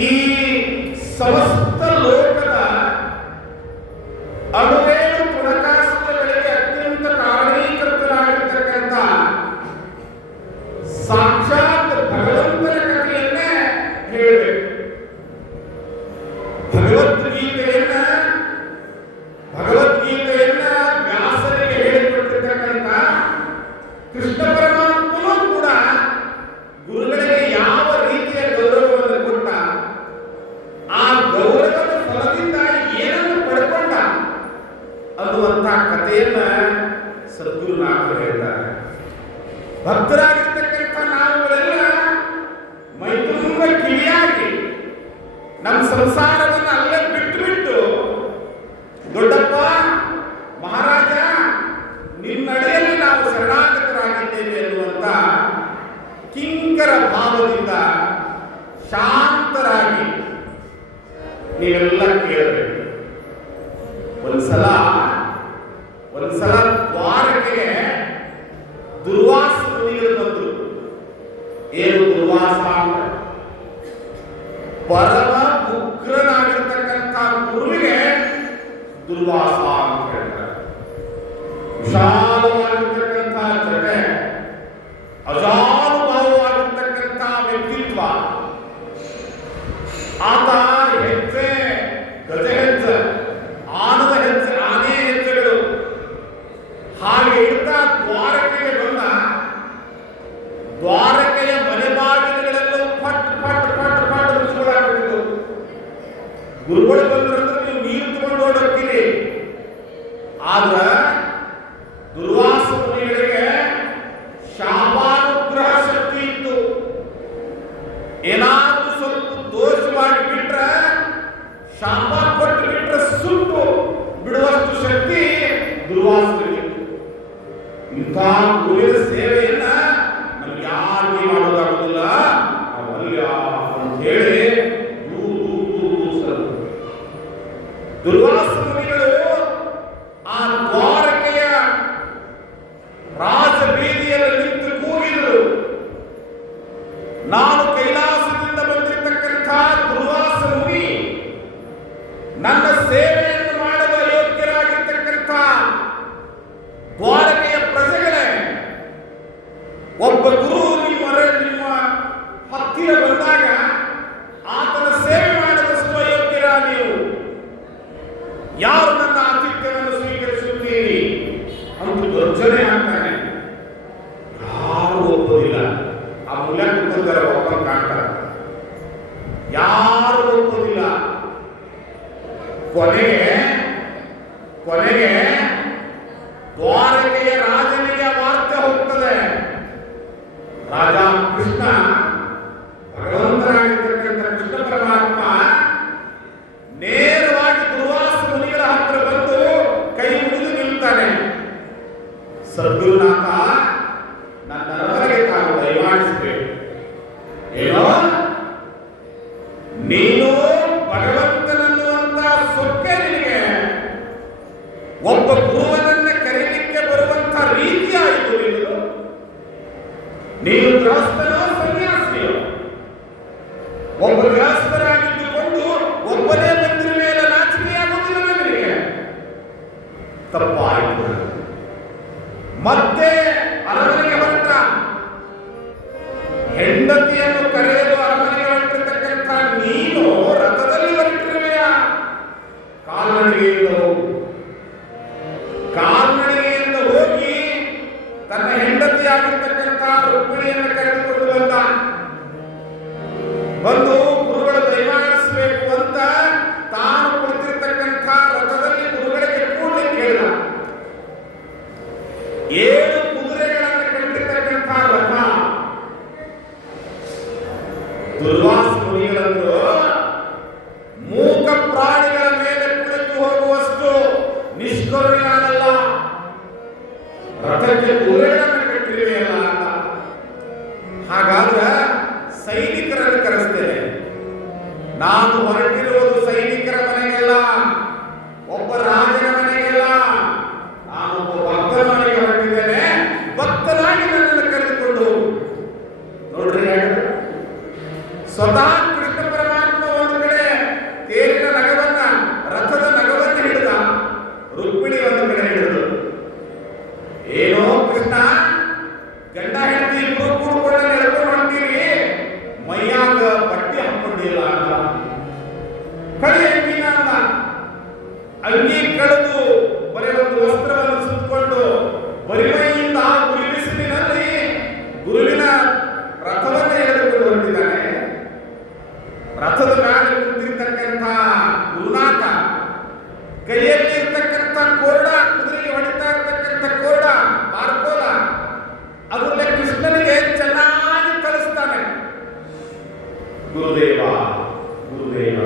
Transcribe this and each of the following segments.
ಈ ಸಮಸ್ತ ಗುರು ಅಂತ ಹೇಳ್ತಾರೆ. ಭಕ್ತರಾಗಿರ್ತಕ್ಕಂಥ ನಾವುಗಳೆಲ್ಲ ಮೈ ತುಂಬ ಕಿವಿಯಾಗಿ ನಮ್ಮ ಸಂಸಾರವನ್ನು ಅಲ್ಲೇ ಬಿಟ್ಟು ಬಿಟ್ಟು ದೊಡ್ಡಪ್ಪ, ಮಹಾರಾಜ ನಿನ್ನಡೆಯಲ್ಲಿ ನಾವು ಶರಣಾಗತರಾಗಿದ್ದೇವೆ ಎನ್ನುವಂತ ಕಿಂಕರ ಭಾವದಿಂದ ಶಾಂತರಾಗಿ ನೀವೆಲ್ಲ ಕೇಳಬೇಕು. ಒಂದ್ಸಲ ಒಂದ್ಸಲ ಪರಮ ಉಗ್ರನಾಗಿರ್ತಕ್ಕಂಥ ಗುರುವಿಗೆ ದುರ್ವಾಸ ಏನಾದರೂ ಸ್ವಲ್ಪ ದೋಷ ಮಾಡಿಬಿಟ್ರೆ ಶಾಪ ಕೊಟ್ಟು ಬಿಟ್ರೆ ಸುಟ್ಟು ಬಿಡುವಷ್ಟು ಶಕ್ತಿ ದುರ್ವಾಸನಿಗೆ ಇಂಥ ಗುರುವಿನ ಸೇವೆಯನ್ನ ನಮ್ಗೆ ಯಾರಿಗೆ ಮಾಡೋದಾಗುದಿಲ್ಲ ಅವಲ್ಯ ಅಂತ ಹೇಳಿ ದುರ್ವಾಸ ಮತ್ತೆ ಅರಮನೆಗೆ ಬಂತ ಹೆಂಡತಿಯನ್ನು ಕರೆಯಲು ಅರಮನೆಗೆ ಹೊರಟಿರ್ತಕ್ಕಂಥ ನೀನು ರಥದಲ್ಲಿ ಹೊರಟಿರುವೆಯ? ಕಾಲ್ನಡಿಗೆಯಿಂದ ಹೋಗು. ಕಾಲ್ನಡಿಗೆಯಿಂದ ಹೋಗಿ ತನ್ನ ಹೆಂಡತಿಯಾಗಿರ್ತಕ್ಕಂಥ ರುಕ್ಮಿಣಿಯನ್ನು ರಥದ ಮೇಲೆ ಕುಂತಿರ್ತಕ್ಕಂಥ ಉಲ್ಲಾಟ ಕೈಯಲ್ಲಿ ಇರ್ತಕ್ಕಂಥ ಕೋರ್ಡ, ಕುದುರೆಗೆ ಹೊಡಿತಾ ಇರ್ತಕ್ಕಂಥ ಕೋರ್ಡ, ಬಾರ್ಕೋಲ, ಅದನ್ನ ಕೃಷ್ಣನಿಗೆ ಚೆನ್ನಾಗಿ ಕಲಿಸ್ತಾನೆ. ಗುರುದೇವ ಗುರುದೇವ,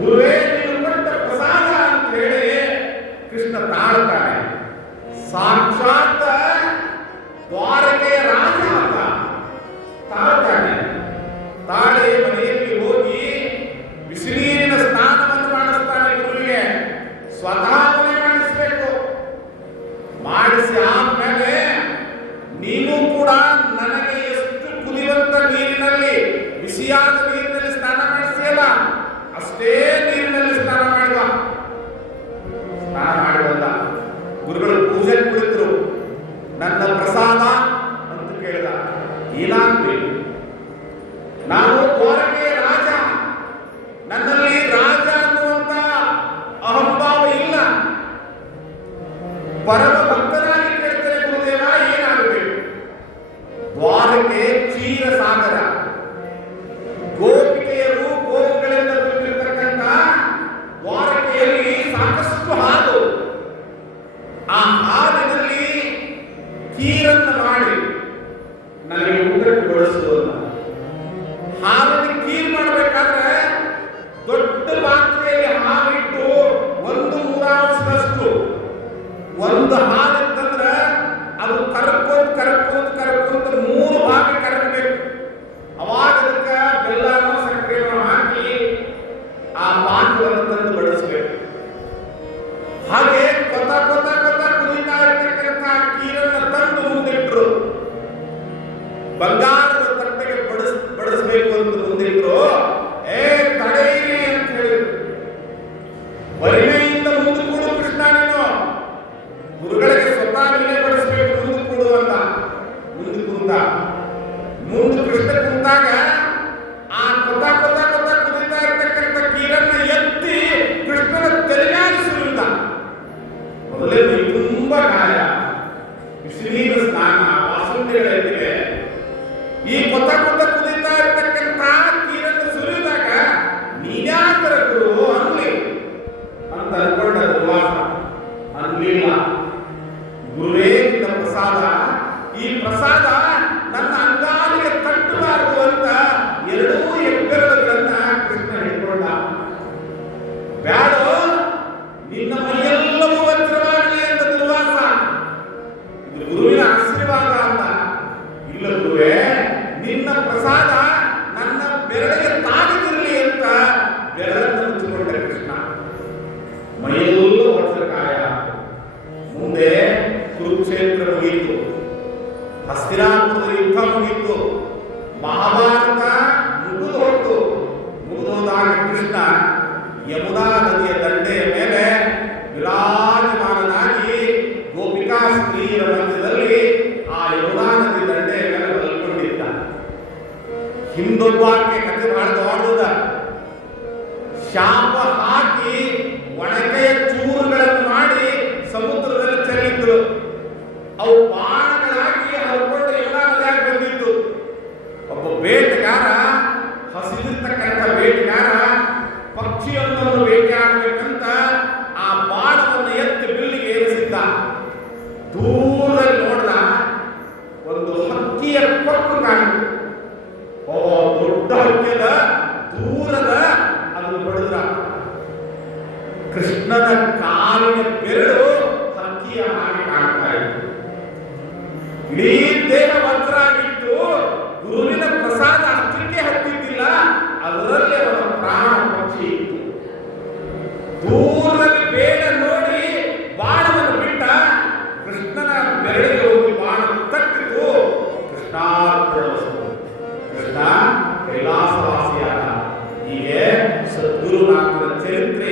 ಗುರುವೇ, ನೀನು ಕೊಟ್ಟ ಪ್ರಸಾದ ಅಂತ ಹೇಳಿ ಕೃಷ್ಣ ತಾಳ್ತಾನೆ. ಸಾಕ್ಷಾತ್ ದ್ವಾರಕೆಯ ஈலான் பேட் falando da. ಗುರುವಿನ ಆಶೀರ್ವಾದ ಅಲ್ಲ ಇಲ್ಲ ಗುರುವೇ, ನಿನ್ನ ಪ್ರಸಾದ ನನ್ನ ಬೆರಳಿಗೆ ತಾಗದಿರಲಿ ಅಂತ ಬೆರಳನ್ನು ಮುಚ್ಚಿಕೊಂಡ್ರೆ ಕೃಷ್ಣ. ಮೈಯೆಲ್ಲ ಹೊಸಕಾಯ ಮುಂದೆ ಕುರುಕ್ಷೇತ್ರ ಮುಗಿಯಿತು. ಹಸ್ತಿರಾಪುರದ ಯುದ್ಧ ಮುಗಿಯಿತು. ಮಹಾಭಾರತ ಶ್ಯಾಮ್ ನೀ ದೇಹ ಮಂತ್ರಾಗಿತ್ತು ಗುರುವಿನ ಪ್ರಸಾದ ಅಷ್ಟಕ್ಕೆ ಹತ್ತಿದ್ದಿಲ್ಲ, ಅದರಲ್ಲಿ ಅವನ ಪ್ರಾಣ ಪಕ್ಷಿ ಇತ್ತು ದೂರದಲ್ಲಿ ಬೇಡ ನೋಡಿ ಬಾಣವನ್ನು ಬಿಟ್ಟ ಕೃಷ್ಣನ ಬೆರಳಿಗೆ ಹೋಗಿ ಬಾಣವನ್ನು ತಟ್ಟಿತು ಕೃಷ್ಣಾರ್ಪಣ ಕೃಷ್ಣ ಕೈಲಾಸವಾಸಿಯಾದ ಹೀಗೆ ಸದ್ಗುರುನಾಥನ ಚರಿತ್ರೆ